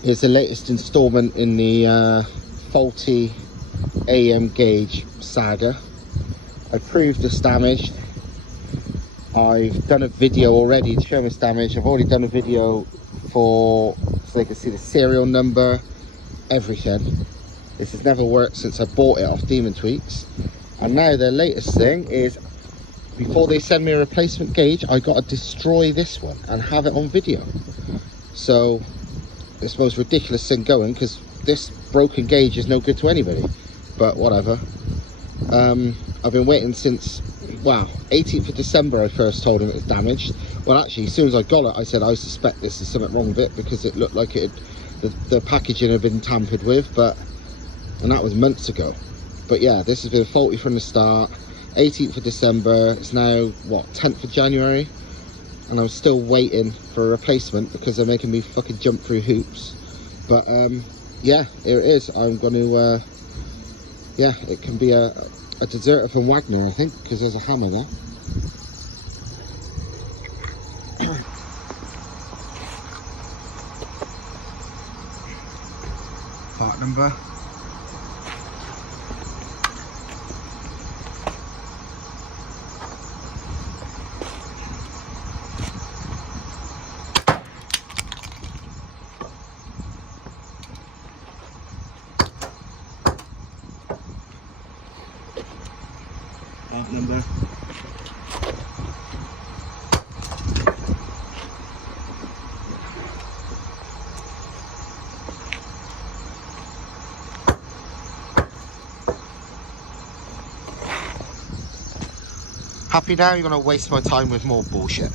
Here's the latest installment in the faulty AM gauge saga. I proved it's damaged. I've done a video already to show it's damaged. I've already done a video so they can see the serial number, everything. This has never worked since I bought it off Demon Tweaks. And now their latest thing is, before they send me a replacement gauge, I got to destroy this one and have it on video. So it's the most ridiculous thing going, because this broken gauge is no good to anybody, but whatever. I've been waiting since, wow, 18th of December I first told him it was damaged. Well, actually, as soon as I got it, I said I suspect this is something wrong with it, because it looked like the packaging had been tampered with, and that was months ago. But yeah, this has been faulty from the start. 18th of December, it's now what, 10th of January, and I'm still waiting for a replacement because they're making me fucking jump through hoops. But yeah, here it is. I'm going to yeah, it can be a deserter from Wagner, I think, because there's a hammer there. Part number. Part number. Happy now? You're going to waste my time with more bullshit.